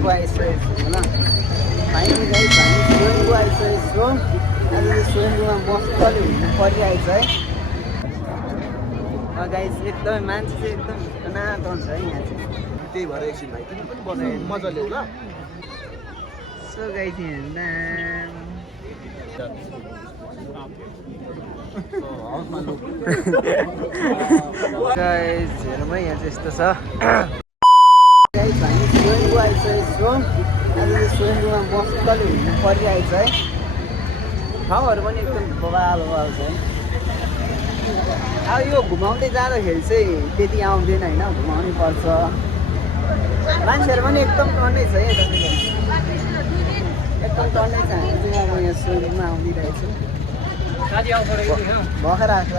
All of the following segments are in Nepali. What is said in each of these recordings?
स्विमिङको आइसकेको छु ल फाइनली गाइस हामी स्विमिङको आइसकेको छौँ आज चाहिँ स्विमिङमा मजाले हुनु परिरहेछ है गाइस एकदमै मान्छे चाहिँ एकदम टनाटन छ है यहाँ चाहिँ त्यही भएर एकछिन भाइ तिमी पनि बसाइ मजा ल्याउ ल सो गाइस यहाँ हाउसमा लु गाइस हेरौँ है यहाँ चाहिँ यस्तो छ गाइस हामी स्विमिङको आइसकेको छौँ आज चाहिँ स्विमिङमा मजाले हुनु परिरहेछ है ठाउँहरू पनि एकदम बवाल बवाल छ है अब यो घुमाउँदै जाँदाखेरि चाहिँ त्यति आउँदैन होइन घुमाउनै पर्छ मान्छेहरू पनि एकदम टन्नै छ है एकदम टन्नै छ हामी चाहिँ अब यहाँ स्विमिङमा आउँदिरहेछु भर्खर आएको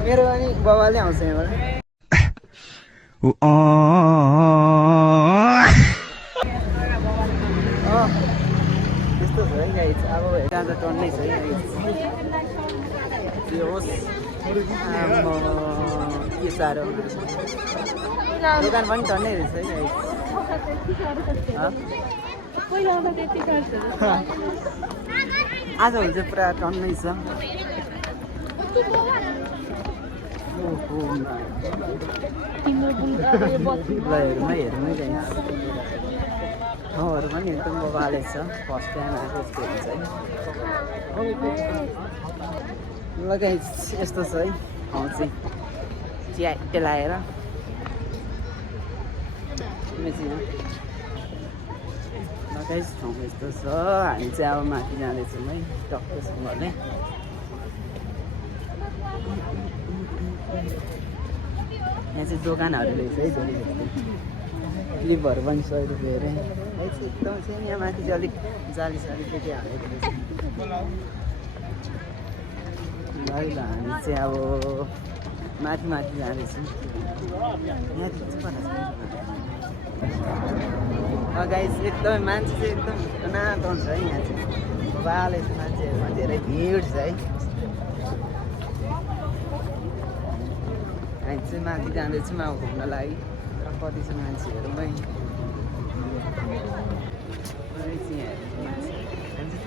मेरो पनि बाबाले आउँछ यहाँबाट त्यस्तो छ है गाइस अब जाँदा टन्नै छ है यो होस् के साह्रो दोकान पनि टन्नै रहेछ है गाइस आजभोलि चाहिँ पुरा टन्नै छ हेरौँ है गाइस ठाउँहरू पनि एकदम बबालै छ फर्स्ट टाइम आएको यस्तो हुन्छ है ल गाइस यस्तो छ है ठाउँ चाहिँ चिया टेलाएर गाइस ठाउँ यस्तो छ हामी चाहिँ अब माथि जाँदैछौँ है टक्कसम्म यहाँ चाहिँ दोकानहरू रहेछ है धेरै क्लिपहरू पनि 100 रुपियाँ अरे एकदम चाहिँ यहाँ माथि चाहिँ अलिक जाली साली के के हालेको रहेछ ल हामी चाहिँ अब माथि माथि जाँदैछौँ यहाँ चाहिँ गाइस एकदमै मान्छे चाहिँ एकदम टनाटन छ है यहाँ चाहिँ बालै छ मान्छेहरूमा धेरै भिड छ है हामी चाहिँ माथि जाँदैछौँ अब घुम्न लागि कति छ मान्छेहरूमै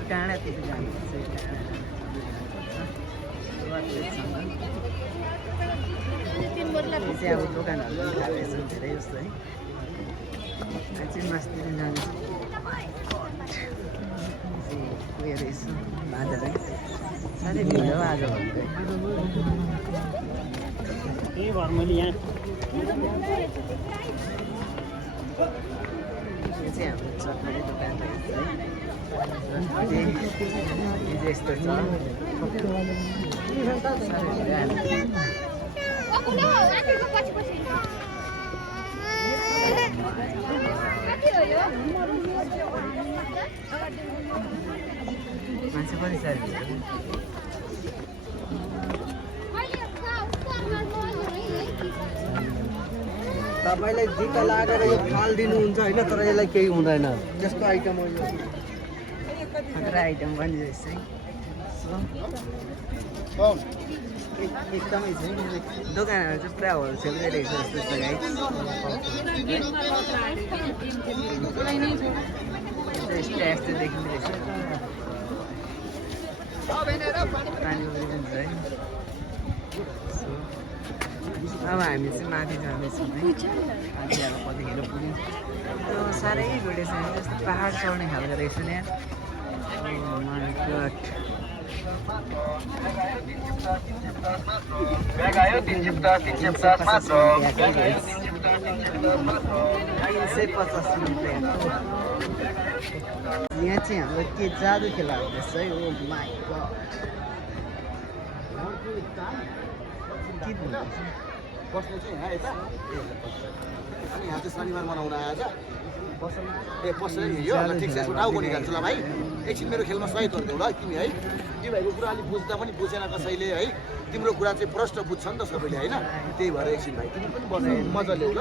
टाढा त्यति जानुपर्छ चाहिँ अब दोकानहरू पनि खाँदैछौँ धेरै जस्तो है चाहिँ मासतिर जान्छ उयो रहेछ बाँधर है साह्रै भिड हो आज भन्दै त्यही भएर मैले यहाँ यो चाहिँ हाम्रो चटपटी दोकान रहेछ है यस्तो छ मान्छे पनि साह्रै तपाईँलाई जित्ता लागेर यो फाल दिनुहुन्छ होइन तर यसलाई केही हुँदैन त्यस्तो आइटम हो यो खतरा आइटम पनि रहेछ है एकदमै छ दोकानहरू चाहिँ पुरा होलसेलकै रहेछ जस्तो छ गाइस स्ट्यास चाहिँ देखिँदैछ पानीपुरी पनि छ है अब हामी चाहिँ माथि जाँदैछौँ है माथि अब कतिखेर पुग्यौँ त्यो साह्रै भिडियो छ जस्तो पाहाड चढ्ने खालको रहेछ नि यहाँ चाहिँ हाम्रो के जादु खेला हुँदैछ है ओ माइ गॉड के भन्दैछ बस्ने चाहिँ यहाँ यता अनि यहाँ चाहिँ शनिबार मनाउन आएछ ए बस्छ नि यो ल ठिक छ यसको टाउको निकाल्छु ल भाइ एकछिन मेरो खेलमा सहयोग गरिदेऊ ल तिमी है तिमीहरूको कुरा अलिक बुझ्दा पनि बुझेन कसैले है तिम्रो कुरा चाहिँ प्रष्ट बुझ्छ नि त सबैले होइन त्यही भएर एकछिन भाइ तिमी पनि बसाइ मजा ल्याउ ल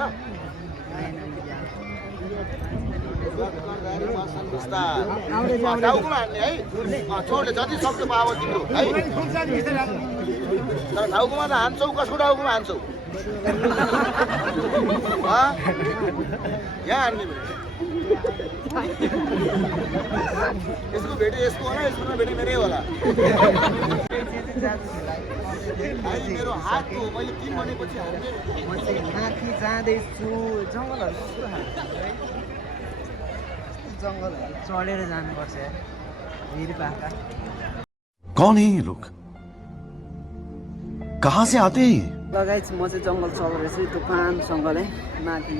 टाउकोमा हान्ने है छोडले जति सक्दो पाव तिम्रो है तर टाउकोमा त हान्छौ कसको टाउकोमा हान्छौ यहाँ हान्ने यसको भेटे यसको होला यसको नभेटे मेरै होला मेरो हात हो मैले किन भनेपछि हान्ने म चाहिँ माथि जाँदैछु जङ्गलहरू कस्तो खान्छ है जङ्गलहरू चढेर जानुपर्छ हिरी पाखा कौन है ये लोग कहाँ से आते हैं लगाइच म चाहिँ जङ्गल चढ्दैछु तुफानसँगले माथि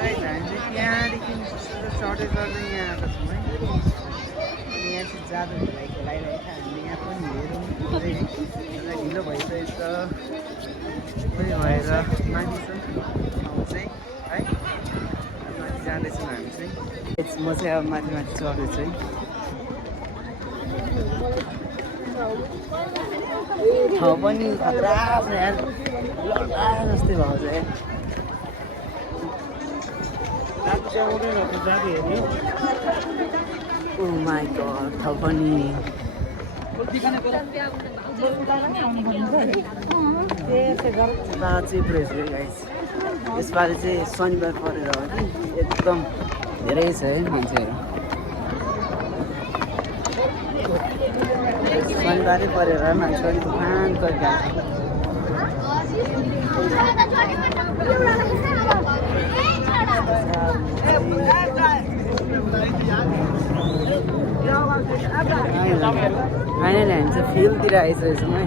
त्यहाँदेखि चढेर चढ्दै यहाँ आएको छौँ है अनि यहाँ चाहिँ जादु भाइ खेलाइरहेको छ हामीले यहाँ पनि हेरौँ ढिलो भइसकेको छ त्यही भएर माथि ठाउँ चाहिँ है माथि जाँदैछौँ हामी चाहिँ म चाहिँ अब माथि माथि चढ्दैछु है ठाउँ पनि खतरा छ यार लड्दा जस्तै भएको छ यार ओ माई गड ठाउँ पनि चेप रहेछ गाइस यसपालि चाहिँ शनिबार परेर हो कि एकदम धेरै छ है मान्छेहरू शनिबारै परेर मान्छे पनि तुफान गरिरहेको फाइनली हामी चाहिँ फिल्डतिर आइसकेको छौँ है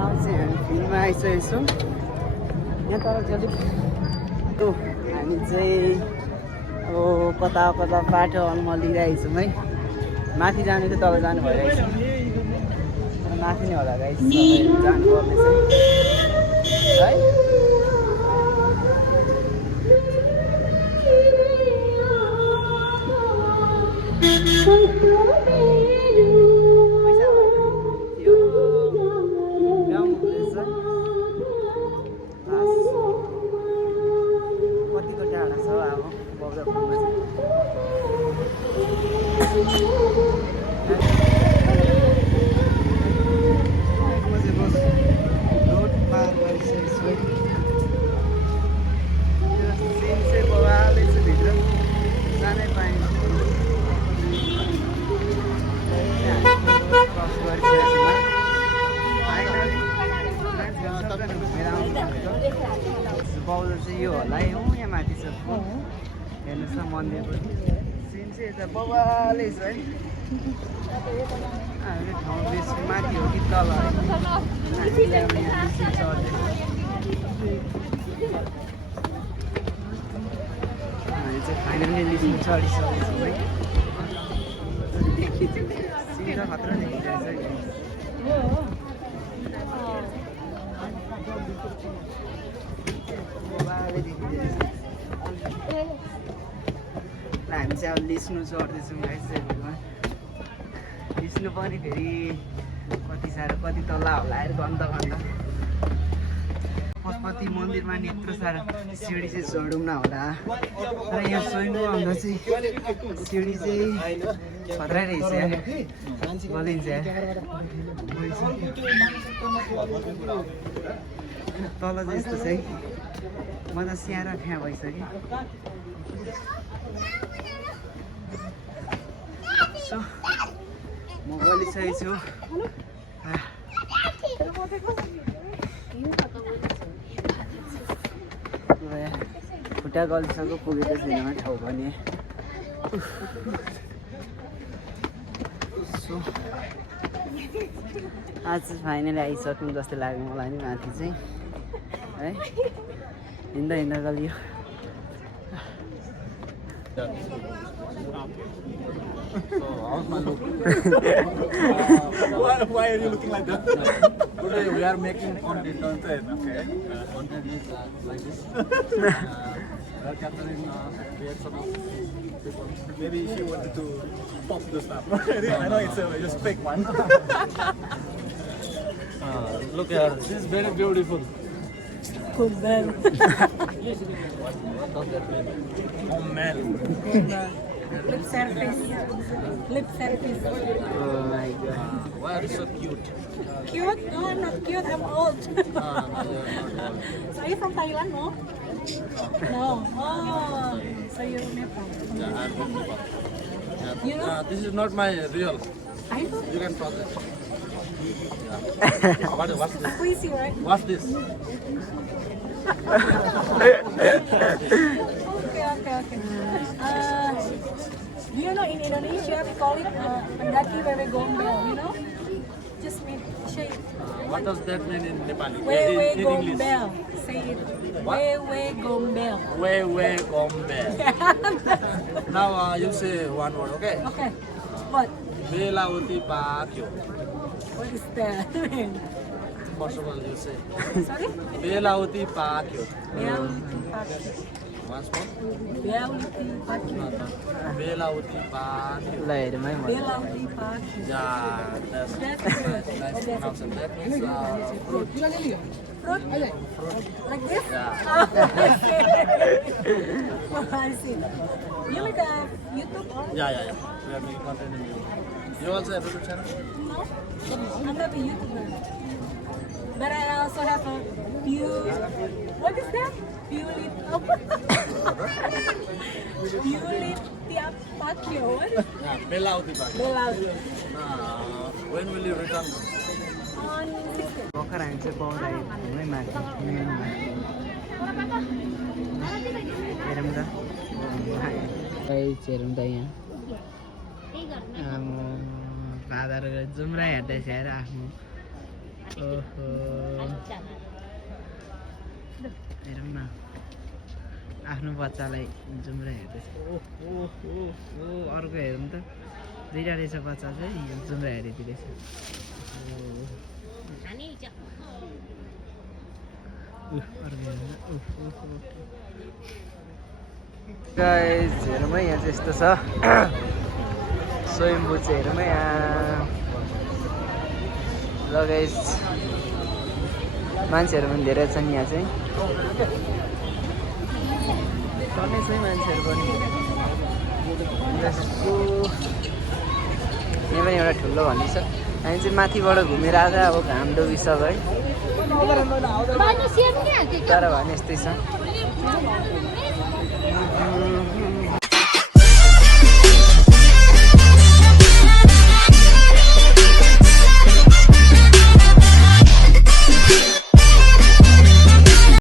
अब चाहिँ हामी फिल्डमा आइसकेको छौँ यहाँ तर चाहिँ अलिक हामी चाहिँ अब कता कता बाटो अल्मलिरहेको छौँ है माथि जाने कि तल जानु भइरहेको छ माथि नै होला गाइस जानु पर्नेछ है कतिको टाढा छ अब बौद्धपुरमा रोड पार गरिसकेको छु बबाले चाहिँ भित्र जानै पाइन्छ क्रस गरिसकेको बौद्ध चाहिँ यो होला है हो यहाँ माथि छ हेर्नुहोस् न मन्दिरको सिन चाहिँ यता बबाले छ है हामीले ठाउँ बेसी माथि हो कि तल है हामी चाहिँ फाइनली लिफ्टमा चढिसकेको छौँ है सिधा खतरा देखिरहेछ हामी चाहिँ अब लिस्नु चढ्दैछौँ गाइसहरूमा लिस्नु पनि फेरि कति साह्रो कति तल्ला होला यार गन्दा पशुपति मन्दिरमा नि यत्रो साह्रो सिँढी चाहिँ चढौँ न होला र यहाँ स्वयम्भू आउँदा चाहिँ सिँढी चाहिँ खतरा रहेछ यार गलिन्छ यार तल चाहिँ यस्तो छ है म त स्याहार फ्या भइसकेँ सो म गलिसकेको छु खुट्टा गलिसक्यो पुगेको छैन ठाउँ पनि सो आज फाइनली आइसक्यौँ जस्तो लाग्यो मलाई नि माथि चाहिँ है हिँड्दा हिँड्दा गलियो So, how's my look? Why are you looking like that? Today we are making content, okay? Content is like this. We are capturing reaction of people. Maybe she wanted to pop the stuff. I know it's just fake one. Look here, she's very beautiful. Kumbel. Lip service. Lip service. Oh my god. Why are you so cute? Cute? No, I'm not cute. I'm old. So are you from Thailand, no? No. Oh, so you're Nepal. Yeah, I'm from Nepal. You know? This is not my real. I know. You can process. What's this? Squeezy, right? What's this? Okay. Do you know in Indonesia we call it pendaki wewe gombel, you know? Just mean shape. What does that mean in Nepali? Wewe In English. gombel. Say it. What? Wewe gombel. Wewe gombe. Now you say one word, okay? Okay. What? Belauti pakyo. What is that? First of all, you say Sorry? Belauti pakyo. Belauti pakyo. Once more. Belauti pakyo. Belauti pakyo. ल हेरौँ है म Belauti pakyo. Yeah, that's That's good. nice What does it pronunciation. That means fruit. Fruit? Like this? Yeah. Oh, I see. You make a YouTube? Yeah. We are making content in YouTube. You also have a YouTube channel? No? I'm not a YouTuber. But I also have a what is that? Piulit. Piulit tiap pakyo. What? Yeah, Belauti pakyo. Belauti. When will you return? On 16. भर्खर हामी चाहिँ पाउँदा घुमै माथि मेनमा हेरौँ त हेरौँ त यहाँ फादर जुम्रा हेर्दैछ हेर आफ्नो ओहो हेरौँ न आफ्नो बच्चालाई जुम्रा हेर्दैछ ओहो अर्को हेरौँ त दुईवटा रहेछ बच्चा चाहिँ जुम्रा हेरिदिँदैछ गाइस हेरौँ है यहाँ चाहिँ यस्तो छ स्वयम्भू चाहिँ हेरौँ है यहाँ ल गाइस मान्छेहरू पनि धेरै छन् यहाँ चाहिँ सर्ने छ मान्छेहरू पनि यहाँ पनि एउटा ठुलो भन्ने छ हामी चाहिँ माथिबाट घुमेर आज अब घाम डुबिसक्यो है तर भने यस्तै छ